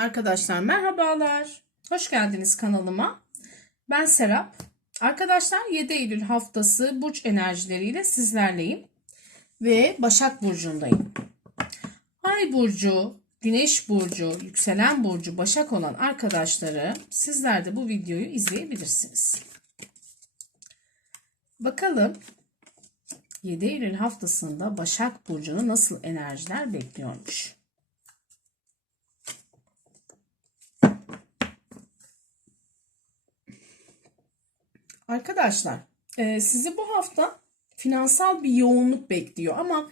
Arkadaşlar merhabalar. Hoş geldiniz kanalıma. Ben Serap. Arkadaşlar 7 Eylül haftası burç enerjileriyle sizlerleyim. Ve Başak Burcu'ndayım. Ay Burcu, Güneş Burcu, Yükselen Burcu, Başak olan arkadaşları sizler de bu videoyu izleyebilirsiniz. Bakalım 7 Eylül haftasında Başak Burcu'nu nasıl enerjiler bekliyormuş. Arkadaşlar e, sizi bu hafta finansal bir yoğunluk bekliyor ama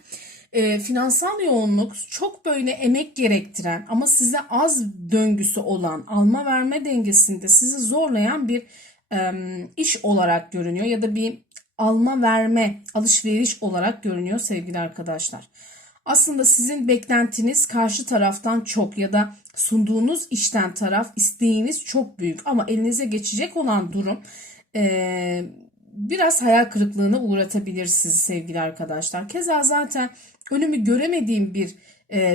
e, finansal yoğunluk çok böyle emek gerektiren ama size az döngüsü olan alma verme dengesinde sizi zorlayan bir iş olarak görünüyor ya da bir alma verme alışveriş olarak görünüyor sevgili arkadaşlar. Aslında sizin beklentiniz karşı taraftan çok ya da sunduğunuz işten taraf isteğiniz çok büyük ama elinize geçecek olan durum e, biraz hayal kırıklığına uğratabilir sizi sevgili arkadaşlar. Keza zaten önümü göremediğim bir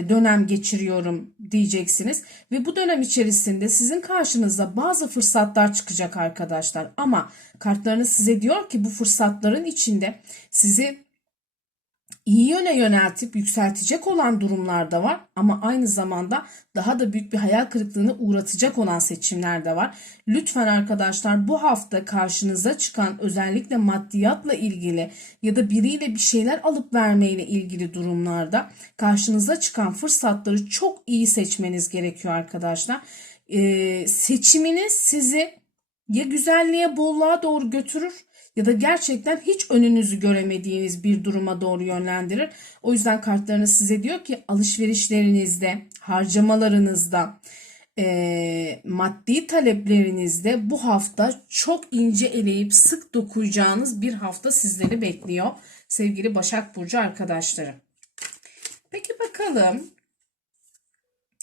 dönem geçiriyorum diyeceksiniz ve bu dönem içerisinde sizin karşınıza bazı fırsatlar çıkacak arkadaşlar ama kartlarınız size diyor ki bu fırsatların içinde sizi iyi yöne yöneltip yükseltecek olan durumlar da var ama aynı zamanda daha da büyük bir hayal kırıklığına uğratacak olan seçimler de var. Lütfen arkadaşlar bu hafta karşınıza çıkan özellikle maddiyatla ilgili ya da biriyle bir şeyler alıp vermeyle ilgili durumlarda karşınıza çıkan fırsatları çok iyi seçmeniz gerekiyor arkadaşlar. Ee, seçiminiz sizi ya güzelliğe bolluğa doğru götürür ya da gerçekten hiç önünüzü göremediğiniz bir duruma doğru yönlendirir. O yüzden kartlarınız size diyor ki alışverişlerinizde, harcamalarınızda, e, maddi taleplerinizde bu hafta çok ince eleyip sık dokuyacağınız bir hafta sizleri bekliyor sevgili Başak Burcu arkadaşları. Peki bakalım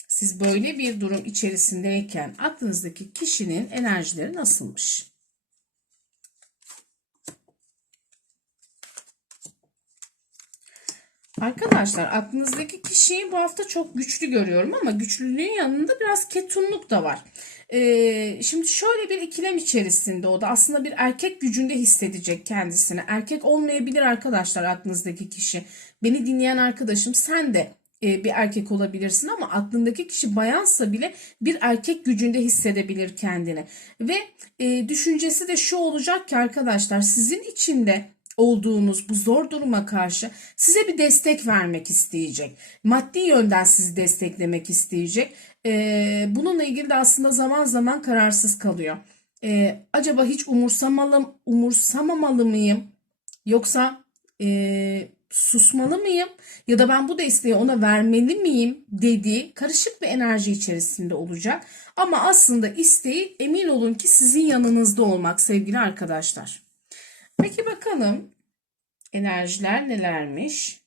siz böyle bir durum içerisindeyken aklınızdaki kişinin enerjileri nasılmış? Arkadaşlar aklınızdaki kişiyi bu hafta çok güçlü görüyorum ama güçlülüğün yanında biraz ketunluk da var. Ee, şimdi şöyle bir ikilem içerisinde o da aslında bir erkek gücünde hissedecek kendisini. Erkek olmayabilir arkadaşlar aklınızdaki kişi. Beni dinleyen arkadaşım sen de e, bir erkek olabilirsin ama aklındaki kişi bayansa bile bir erkek gücünde hissedebilir kendini. Ve e, düşüncesi de şu olacak ki arkadaşlar sizin içinde olduğunuz bu zor duruma karşı size bir destek vermek isteyecek. Maddi yönden sizi desteklemek isteyecek. Ee, bununla ilgili de aslında zaman zaman kararsız kalıyor. Ee, acaba hiç umursamalı, umursamamalı mıyım? Yoksa e, susmalı mıyım? Ya da ben bu desteği ona vermeli miyim dediği karışık bir enerji içerisinde olacak. Ama aslında isteği emin olun ki sizin yanınızda olmak sevgili arkadaşlar. Peki bakalım enerjiler nelermiş?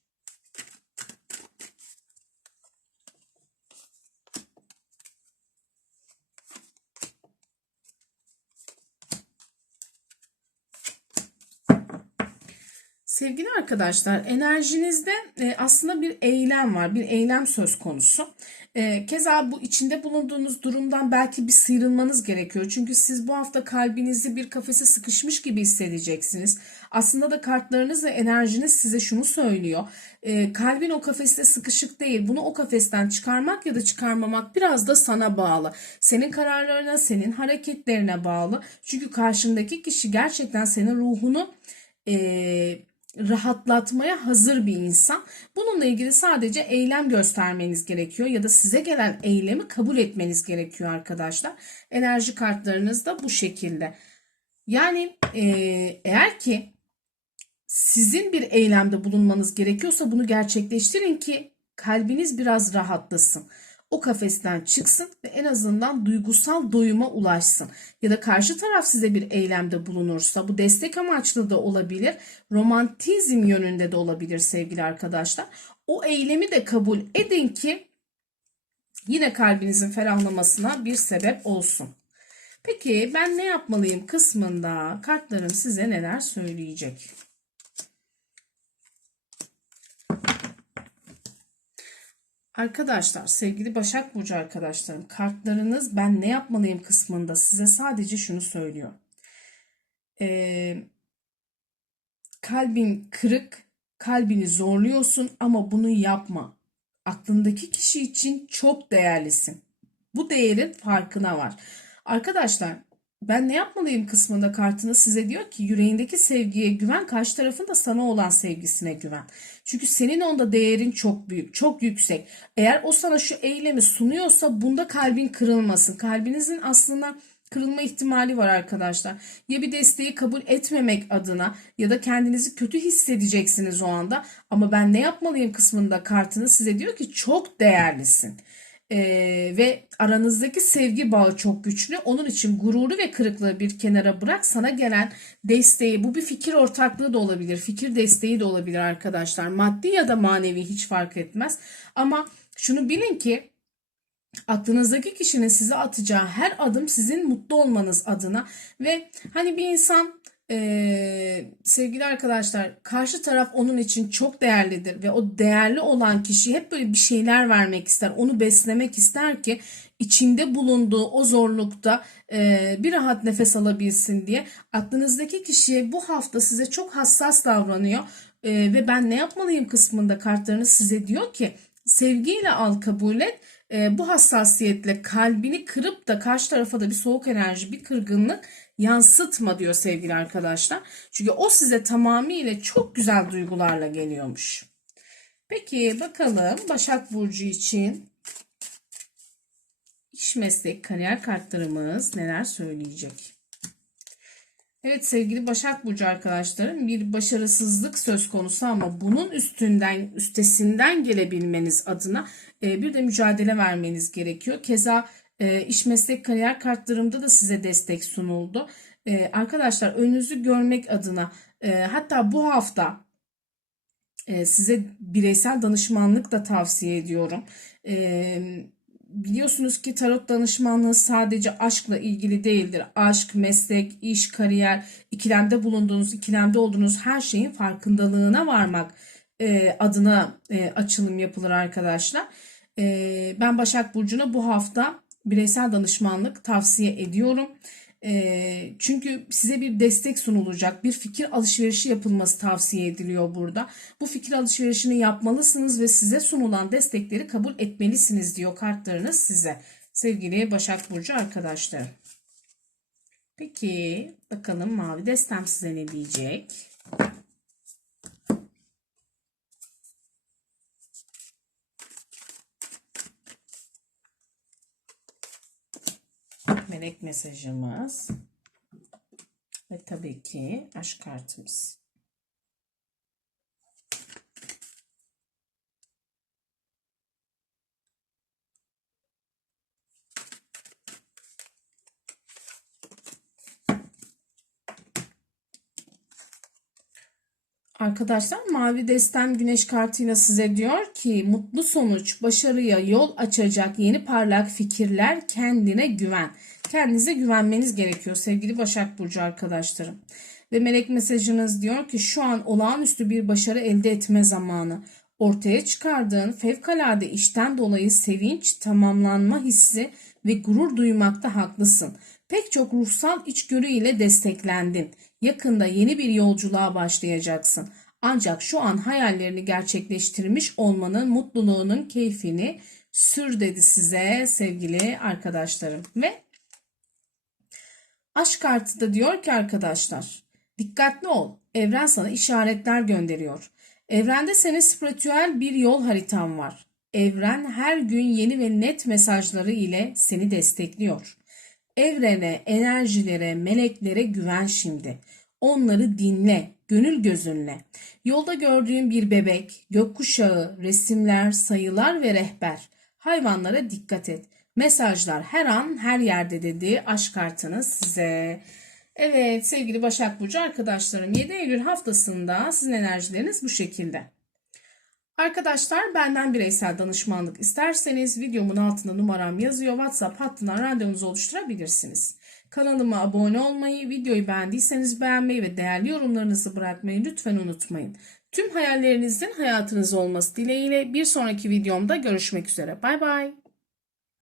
Sevgili arkadaşlar, enerjinizde e, aslında bir eylem var, bir eylem söz konusu. E, keza bu içinde bulunduğunuz durumdan belki bir sıyrılmanız gerekiyor. Çünkü siz bu hafta kalbinizi bir kafese sıkışmış gibi hissedeceksiniz. Aslında da kartlarınız ve enerjiniz size şunu söylüyor. E, kalbin o kafeste sıkışık değil. Bunu o kafesten çıkarmak ya da çıkarmamak biraz da sana bağlı. Senin kararlarına, senin hareketlerine bağlı. Çünkü karşındaki kişi gerçekten senin ruhunu... E, rahatlatmaya hazır bir insan. Bununla ilgili sadece eylem göstermeniz gerekiyor ya da size gelen eylemi kabul etmeniz gerekiyor arkadaşlar. Enerji kartlarınız da bu şekilde. Yani e, eğer ki sizin bir eylemde bulunmanız gerekiyorsa bunu gerçekleştirin ki kalbiniz biraz rahatlasın o kafesten çıksın ve en azından duygusal doyuma ulaşsın. Ya da karşı taraf size bir eylemde bulunursa bu destek amaçlı da olabilir, romantizm yönünde de olabilir sevgili arkadaşlar. O eylemi de kabul edin ki yine kalbinizin ferahlamasına bir sebep olsun. Peki ben ne yapmalıyım kısmında kartlarım size neler söyleyecek? Arkadaşlar, sevgili Başak Burcu arkadaşlarım, kartlarınız ben ne yapmalıyım kısmında size sadece şunu söylüyor. Ee, kalbin kırık, kalbini zorluyorsun ama bunu yapma. Aklındaki kişi için çok değerlisin. Bu değerin farkına var. Arkadaşlar, ben ne yapmalıyım kısmında kartını size diyor ki yüreğindeki sevgiye güven, karşı tarafın da sana olan sevgisine güven. Çünkü senin onda değerin çok büyük, çok yüksek. Eğer o sana şu eylemi sunuyorsa bunda kalbin kırılmasın. Kalbinizin aslında kırılma ihtimali var arkadaşlar. Ya bir desteği kabul etmemek adına ya da kendinizi kötü hissedeceksiniz o anda. Ama ben ne yapmalıyım kısmında kartını size diyor ki çok değerlisin. Ee, ve aranızdaki sevgi bağı çok güçlü. Onun için gururu ve kırıklığı bir kenara bırak. Sana gelen desteği, bu bir fikir ortaklığı da olabilir, fikir desteği de olabilir arkadaşlar. Maddi ya da manevi hiç fark etmez. Ama şunu bilin ki aklınızdaki kişinin size atacağı her adım sizin mutlu olmanız adına ve hani bir insan ee, sevgili arkadaşlar karşı taraf onun için çok değerlidir ve o değerli olan kişi hep böyle bir şeyler vermek ister onu beslemek ister ki içinde bulunduğu o zorlukta e, bir rahat nefes alabilsin diye. Aklınızdaki kişiye bu hafta size çok hassas davranıyor E, ve ben ne yapmalıyım kısmında kartlarını size diyor ki sevgiyle al kabul et e, bu hassasiyetle kalbini kırıp da karşı tarafa da bir soğuk enerji bir kırgınlık yansıtma diyor sevgili arkadaşlar. Çünkü o size tamamıyla çok güzel duygularla geliyormuş. Peki bakalım Başak Burcu için iş meslek kariyer kartlarımız neler söyleyecek? Evet sevgili Başak Burcu arkadaşlarım bir başarısızlık söz konusu ama bunun üstünden üstesinden gelebilmeniz adına e, bir de mücadele vermeniz gerekiyor. Keza e, iş meslek kariyer kartlarımda da size destek sunuldu. E, arkadaşlar önünüzü görmek adına hatta bu hafta size bireysel danışmanlık da tavsiye ediyorum biliyorsunuz ki tarot danışmanlığı sadece aşkla ilgili değildir. Aşk, meslek, iş, kariyer, ikilemde bulunduğunuz, ikilemde olduğunuz her şeyin farkındalığına varmak e, adına e, açılım yapılır arkadaşlar. E, ben Başak Burcu'na bu hafta bireysel danışmanlık tavsiye ediyorum. Çünkü size bir destek sunulacak, bir fikir alışverişi yapılması tavsiye ediliyor burada. Bu fikir alışverişini yapmalısınız ve size sunulan destekleri kabul etmelisiniz diyor kartlarınız size. Sevgili Başak Burcu arkadaşlar. Peki bakalım mavi destem size ne diyecek? melek mesajımız ve tabii ki aşk kartımız. Arkadaşlar mavi destem güneş kartıyla size diyor ki mutlu sonuç başarıya yol açacak yeni parlak fikirler kendine güven. Kendinize güvenmeniz gerekiyor sevgili Başak Burcu arkadaşlarım. Ve melek mesajınız diyor ki şu an olağanüstü bir başarı elde etme zamanı. Ortaya çıkardığın fevkalade işten dolayı sevinç, tamamlanma hissi ve gurur duymakta haklısın. Pek çok ruhsal içgörü ile desteklendin. Yakında yeni bir yolculuğa başlayacaksın. Ancak şu an hayallerini gerçekleştirmiş olmanın mutluluğunun keyfini sür dedi size sevgili arkadaşlarım. Ve aşk kartı da diyor ki arkadaşlar dikkatli ol. Evren sana işaretler gönderiyor. Evrende senin spiritüel bir yol haritan var. Evren her gün yeni ve net mesajları ile seni destekliyor. Evrene, enerjilere, meleklere güven şimdi. Onları dinle, gönül gözünle. Yolda gördüğün bir bebek, gökkuşağı, resimler, sayılar ve rehber. Hayvanlara dikkat et. Mesajlar her an her yerde dediği aşk kartınız size. Evet sevgili Başak Burcu arkadaşlarım 7 Eylül haftasında sizin enerjileriniz bu şekilde. Arkadaşlar benden bireysel danışmanlık isterseniz videomun altında numaram yazıyor. WhatsApp hattından randevunuzu oluşturabilirsiniz. Kanalıma abone olmayı, videoyu beğendiyseniz beğenmeyi ve değerli yorumlarınızı bırakmayı lütfen unutmayın. Tüm hayallerinizin hayatınız olması dileğiyle bir sonraki videomda görüşmek üzere. Bay bay.